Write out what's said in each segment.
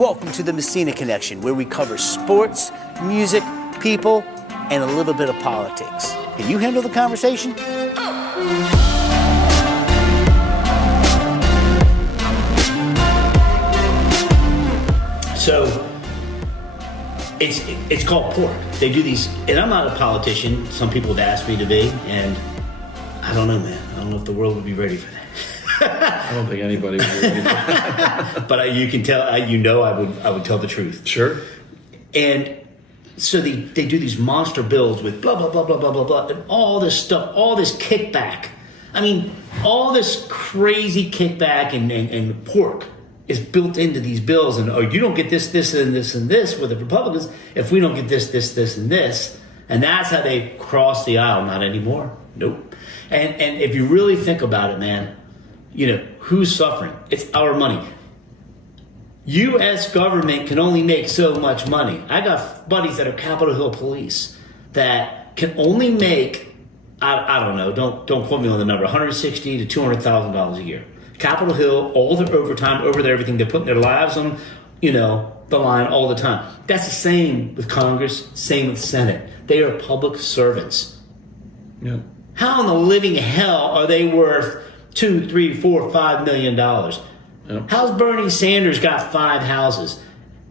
Welcome to the Messina Connection, where we cover sports, music, people, and a little bit of politics. Can you handle the conversation? So, it's called pork. They do these, and I'm not a politician. Some people have asked me to be, and I don't know, man. I don't know if the world would be ready for that. I don't think anybody would do anything. But you can tell, I would tell the truth. Sure. And so they do these monster bills with blah, blah, blah, blah, blah, blah, blah, and all this stuff, all this kickback. I mean, all this crazy kickback and pork is built into these bills. And, you don't get this, this, and this, and this with the Republicans if we don't get this, this, this, and this. And that's how they cross the aisle. Not anymore. Nope. And if you really think about it, man, who's suffering? It's our money. U.S. government can only make so much money. I got buddies that are Capitol Hill police that can only make, I don't know, don't quote me on the number, $160,000 to $200,000 a year. Capitol Hill, all their overtime, over there, everything, they're putting their lives on, the line all the time. That's the same with Congress, same with Senate. They are public servants. Yeah. How in the living hell are they worth $2, $3, $4, $5 million? Yep. How's Bernie Sanders got 5 houses?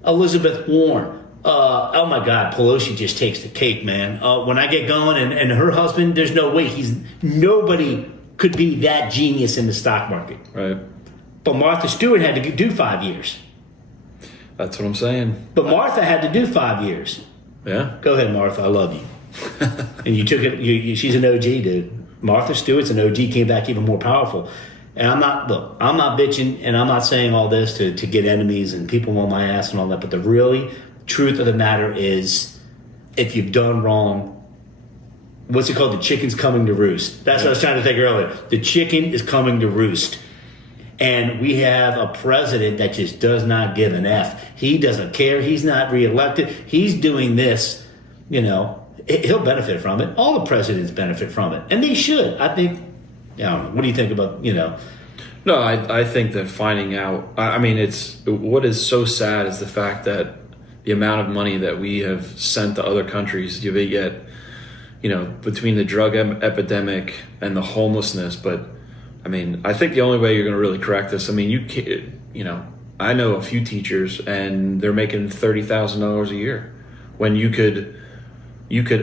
Elizabeth Warren. Oh my God, Pelosi just takes the cake, man. When I get going, and her husband, there's no way nobody could be that genius in the stock market. Right. But Martha Stewart had to do 5 years. That's what I'm saying. But Martha had to do 5 years. Yeah. Go ahead, Martha. I love you. And you took it. She's an OG, dude. Martha Stewart's an OG, came back even more powerful. And I'm not bitching, and I'm not saying all this to get enemies and people on my ass and all that. But the really truth of the matter is, if you've done wrong, what's it called? The chicken's coming to roost. That's what I was trying to think earlier. The chicken is coming to roost. And we have a president that just does not give an F. He doesn't care. He's not reelected. He's doing this, he'll benefit from it. All the presidents benefit from it. And they should. I think, I don't know. What do you think about, No, I think that finding out, what is so sad is the fact that the amount of money that we have sent to other countries, yet, between the drug epidemic and the homelessness. But, I think the only way you're going to really correct this, you can't, I know a few teachers and they're making $30,000 a year when you could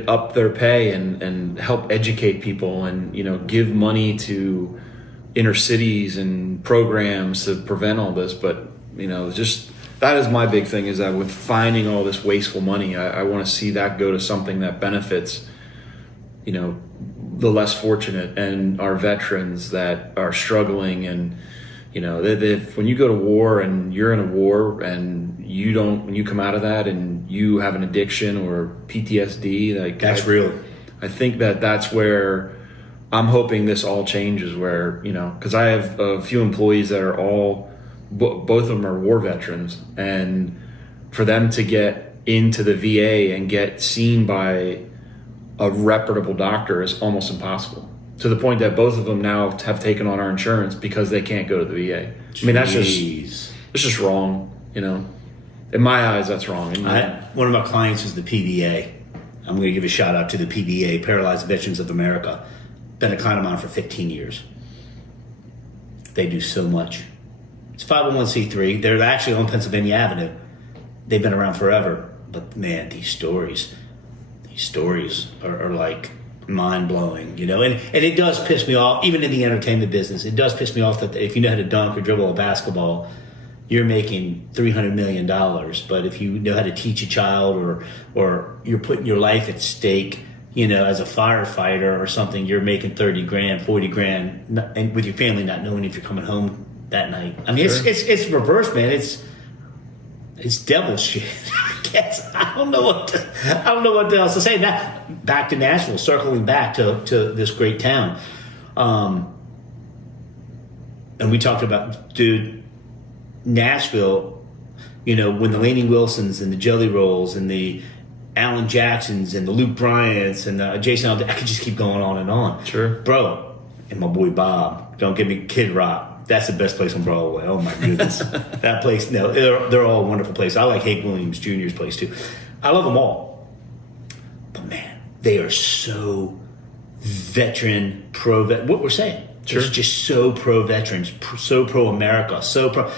up their pay and help educate people and, give money to inner cities and programs to prevent all this. But, just that is my big thing, is that with finding all this wasteful money, I want to see that go to something that benefits, the less fortunate and our veterans that are struggling. And, when you go to war and you're in a war and when you come out of that and you have an addiction or PTSD, that's real. I think that's where I'm hoping this all changes, where, because I have a few employees that are both of them are war veterans, and for them to get into the VA and get seen by a reputable doctor is almost impossible, to the point that both of them now have taken on our insurance because they can't go to the VA. Jeez. That's just wrong, In my eyes, that's wrong. One of my clients is the PVA. I'm going to give a shout out to the PVA, Paralyzed Veterans of America. Been a client of mine for 15 years. They do so much. It's 501c3. They're actually on Pennsylvania Avenue. They've been around forever. But man, these stories are like mind-blowing, and it does piss me off. Even in the entertainment business, it does piss me off that if you know how to dunk or dribble a basketball, you're making $300 million. But if you know how to teach a child or you're putting your life at stake, as a firefighter or something, you're making 30 grand, 40 grand, and with your family not knowing if you're coming home that night. Sure. It's reverse, man. It's devil shit. I don't know what else to say. Now, back to Nashville, circling back to this great town. And we talked about, dude, Nashville, when the Lainey Wilsons and the Jelly Rolls and the Alan Jacksons and the Luke Bryants and the Jason, I could just keep going on and on. Sure. Bro, and my boy Bob, don't give me Kid Rock. That's the best place on Broadway. Oh my goodness, that place. No, they're all wonderful places. I like Hank Williams Jr.'s place too. I love them all, but man, they are so veteran pro. What we're saying, it's just so pro veterans, so pro America, so pro.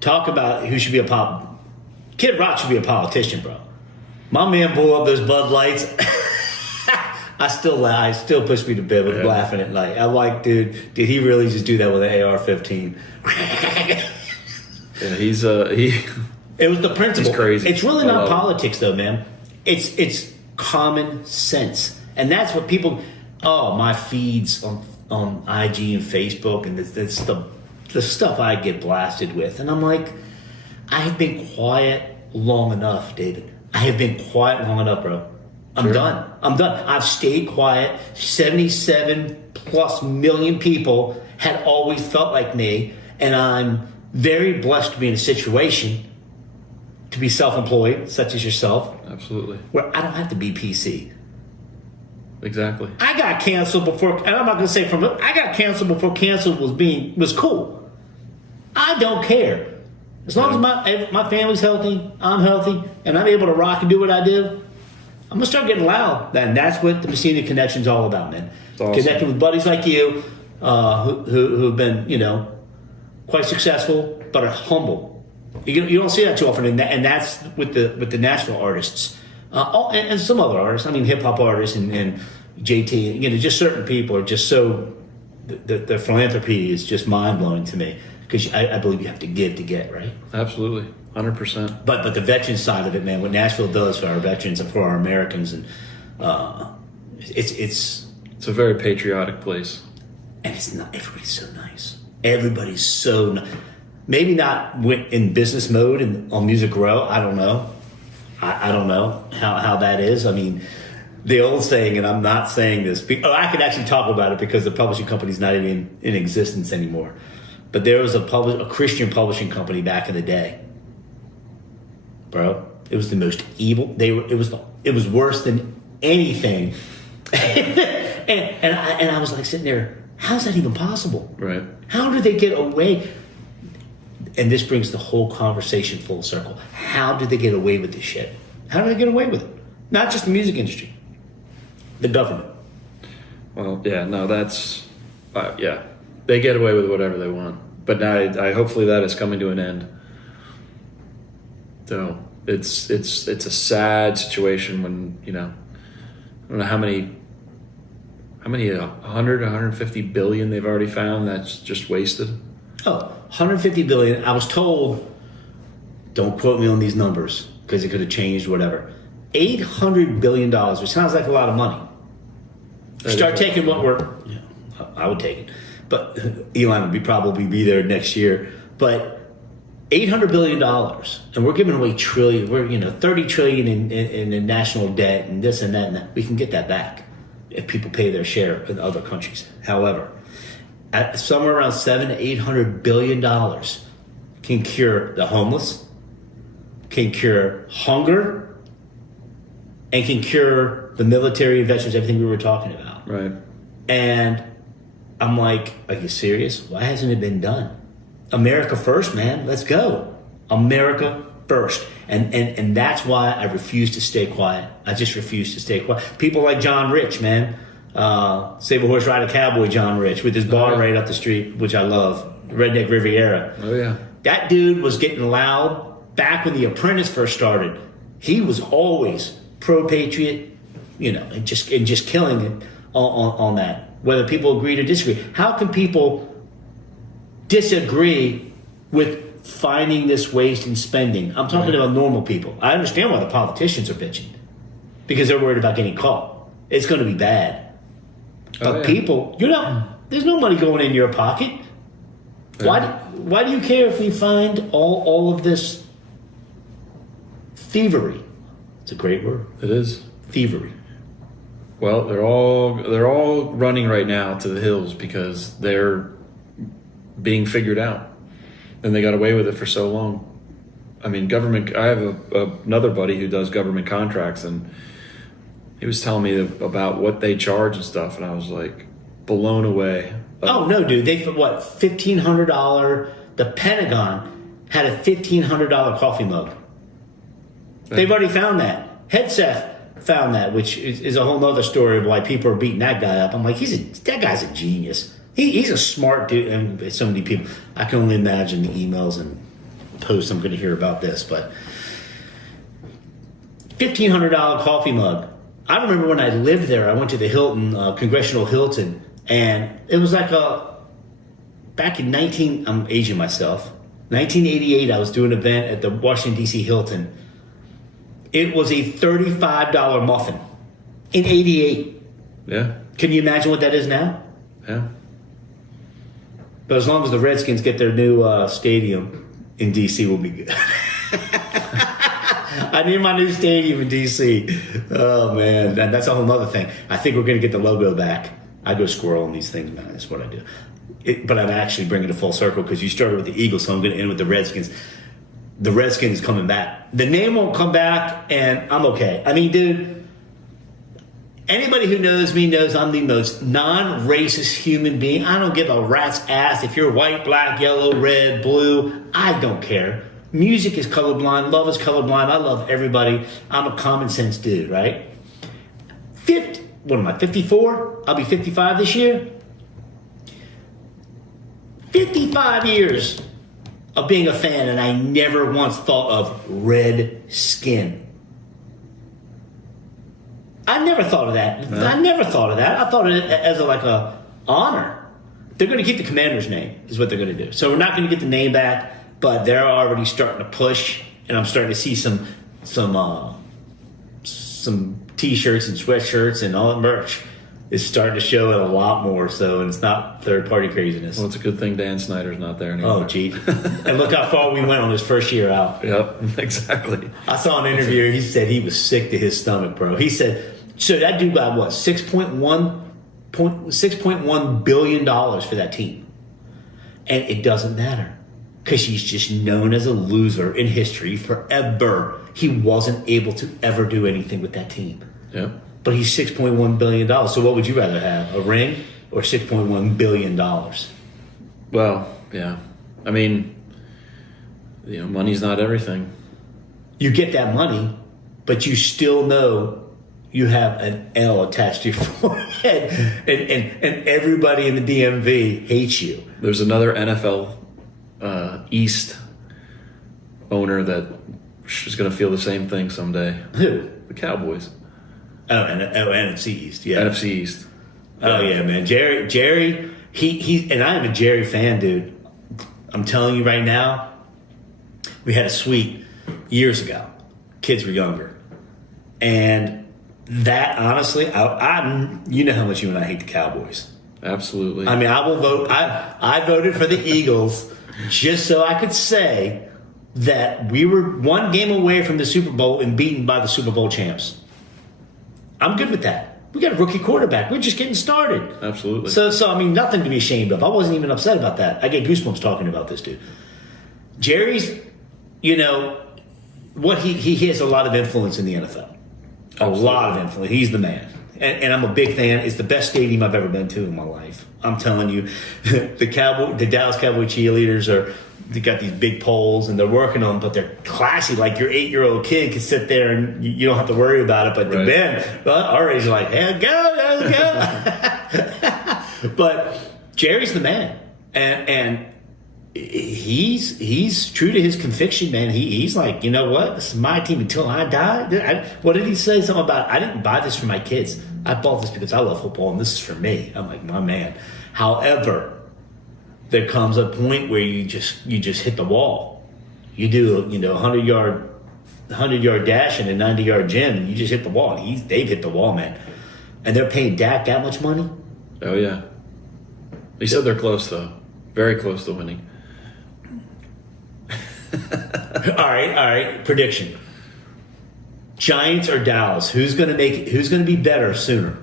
Talk about who should be Kid Rock should be a politician, bro. My man blew up those Bud Lights. I still push me to bed with laughing at night. I'm like, dude, did he really just do that with an AR-15? Yeah, he. It was the principle. He's crazy. It's really not politics, though, man. It's common sense, and that's what people. Oh, my feeds on IG and Facebook, and this the stuff I get blasted with, and I'm like, I have been quiet long enough, David. I have been quiet long enough, bro. I'm done. I've stayed quiet. 77 plus million people had always felt like me, and I'm very blessed to be in a situation to be self-employed, such as yourself. Absolutely. Where I don't have to be PC. Exactly. I got canceled before, and I'm not going to say I got canceled before cancel was cool. I don't care. As long as my family's healthy, I'm healthy, and I'm able to rock and do what I do, I'm going to start getting loud. And that's what the Messina Connection's all about, man. Awesome. Connecting with buddies like you who've been, quite successful, but are humble. You don't see that too often, and that's with the national artists. And some other artists. I mean, hip-hop artists and JT, just certain people are just so... The philanthropy is just mind-blowing to me. Because I believe you have to give to get, right? Absolutely, 100%. But the veteran side of it, man, what Nashville does for our veterans and for our Americans, and it's a very patriotic place. And it's not. Everybody's so nice. Everybody's so nice. Maybe not in business mode and on Music Row. I don't know. I don't know how that is. I mean, the old saying, and I'm not saying this. I could actually talk about it because the publishing company's not even in existence anymore. But there was a Christian publishing company back in the day, bro. It was the most evil. It was worse than anything. and I was like sitting there. How's that even possible? Right. How did they get away? And this brings the whole conversation full circle. How did they get away with this shit? How did they get away with it? Not just the music industry, the government. Well, yeah, no, that's yeah. They get away with whatever they want, but now I hopefully that is coming to an end. So it's a sad situation when I don't know how many 100, 150 billion they've already found that's just wasted. Oh, 150 billion. I was told, don't quote me on these numbers because it could have changed, whatever. $800 billion, which sounds like a lot of money. Start taking what I would take it. But Elon would probably be there next year. But $800 billion, and we're giving away trillion. We're $30 trillion in national debt and this and that and that. We can get that back if people pay their share in other countries. However, at somewhere around $700 to $800 billion can cure the homeless, can cure hunger, and can cure the military and veterans. Everything we were talking about. Right. And I'm like, are you serious? Why hasn't it been done? America first, man. Let's go. America first. And that's why I refuse to stay quiet. I just refuse to stay quiet. People like John Rich, man. Save a Horse, Ride a Cowboy John Rich with his bar right up the street, which I love. Redneck Riviera. Oh, yeah. That dude was getting loud back when The Apprentice first started. He was always pro-patriot, and just killing it on that. Whether people agree or disagree. How can people disagree with finding this waste and spending? I'm talking about normal people. I understand why the politicians are bitching. Because they're worried about getting caught. It's going to be bad. But people, there's no money going in your pocket. Yeah. Why do you care if we find all of this thievery? It's a great word. It is. Thievery. Well, they're all running right now to the hills because they're being figured out, and they got away with it for so long. I mean, government. I have another buddy who does government contracts, and he was telling me about what they charge and stuff, and I was like blown away Oh no, dude! They what $1,500. The Pentagon had a $1,500 coffee mug. They've already found that. Headset found that, which is a whole other story of why people are beating that guy up. I'm like, that guy's a genius. He's a smart dude, and so many people. I can only imagine the emails and posts I'm going to hear about this, but $1,500 coffee mug. I remember when I lived there, I went to the Hilton, Congressional Hilton, and it was like back in I'm aging myself, 1988, I was doing an event at the Washington, D.C. Hilton. It was a $35 muffin in 88. Yeah. Can you imagine what that is now? Yeah. But as long as the Redskins get their new stadium in D.C., we'll be good. I need my new stadium in D.C. Oh, man. That's a whole other thing. I think we're going to get the logo back. I go squirrel on these things, man. That's what I do. But I'm actually bringing it full circle because you started with the Eagles, so I'm going to end with the Redskins. The Redskins coming back. The name won't come back, and I'm okay. I mean, dude, anybody who knows me knows I'm the most non-racist human being. I don't give a rat's ass if you're white, black, yellow, red, blue. I don't care. Music is colorblind. Love is colorblind. I love everybody. I'm a common sense dude, right? What am I, 54? I'll be 55 this year. 55 years of being a fan, and I never once thought of red skin. I never thought of that. No. I never thought of that. I thought of it as a honor. They're going to keep the Commander's name, is what they're going to do. So we're not going to get the name back, but they're already starting to push, and I'm starting to see some T-shirts and sweatshirts and all that merch is starting to show it a lot more so, and it's not third-party craziness. Well, it's a good thing Dan Snyder's not there anymore. Oh, gee. And look how far we went on his first year out. Yep, exactly. I saw an interview. He said he was sick to his stomach, bro. He said, so that dude got what, $6.1 billion for that team. And it doesn't matter because he's just known as a loser in history forever. He wasn't able to ever do anything with that team. Yep. But he's $6.1 billion. So what would you rather have, a ring or $6.1 billion? Well, yeah. I mean, money's not everything. You get that money, but you still know you have an L attached to your forehead, and everybody in the DMV hates you. There's another NFL East owner that is going to feel the same thing someday. Who? The Cowboys. NFC East, yeah. NFC East. Oh yeah, man. Jerry, he and I am a Jerry fan, dude. I'm telling you right now, we had a suite years ago. Kids were younger. And that, honestly, I you know how much you and I hate the Cowboys. Absolutely. I mean, I will vote. I voted for the Eagles just so I could say that we were one game away from the Super Bowl and beaten by the Super Bowl champs. I'm good with that. We got a rookie quarterback. We're just getting started. Absolutely. So I mean, nothing to be ashamed of. I wasn't even upset about that. I get goosebumps talking about this dude. Jerry's, what he has a lot of influence in the NFL. Absolutely. A lot of influence. He's the man. And I'm a big fan. It's the best stadium I've ever been to in my life. I'm telling you, the Dallas Cowboy cheerleaders they got these big poles and they're working on them, but they're classy. Like your 8-year-old kid can sit there and you don't have to worry about it. But the Ben, our age, are like, hey, go. But Jerry's the man, and he's true to his conviction, man. He's like, you know what? This is my team until I die. What did he say? Something about, I didn't buy this for my kids. I bought this because I love football, and this is for me. I'm like, my man. However, there comes a point where you just hit the wall. You do 100-yard dash and a 90-yard gym, and you just hit the wall. They've hit the wall, man. And they're paying Dak that much money? Oh, yeah. He said they're close, though. Very close to winning. All right. Prediction. Giants or Dallas? Who's going to be better sooner?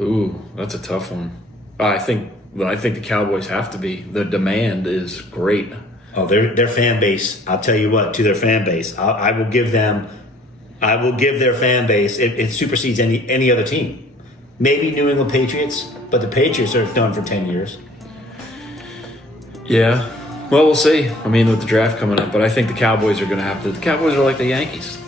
Ooh, that's a tough one. I think the Cowboys have to be. The demand is great. Oh, their fan base. I'll tell you what. To their fan base, I will give their fan base. It supersedes any other team. Maybe New England Patriots, but the Patriots are done for 10 years. Yeah. Well, we'll see. I mean, with the draft coming up, but I think the Cowboys are going to have to. The Cowboys are like the Yankees.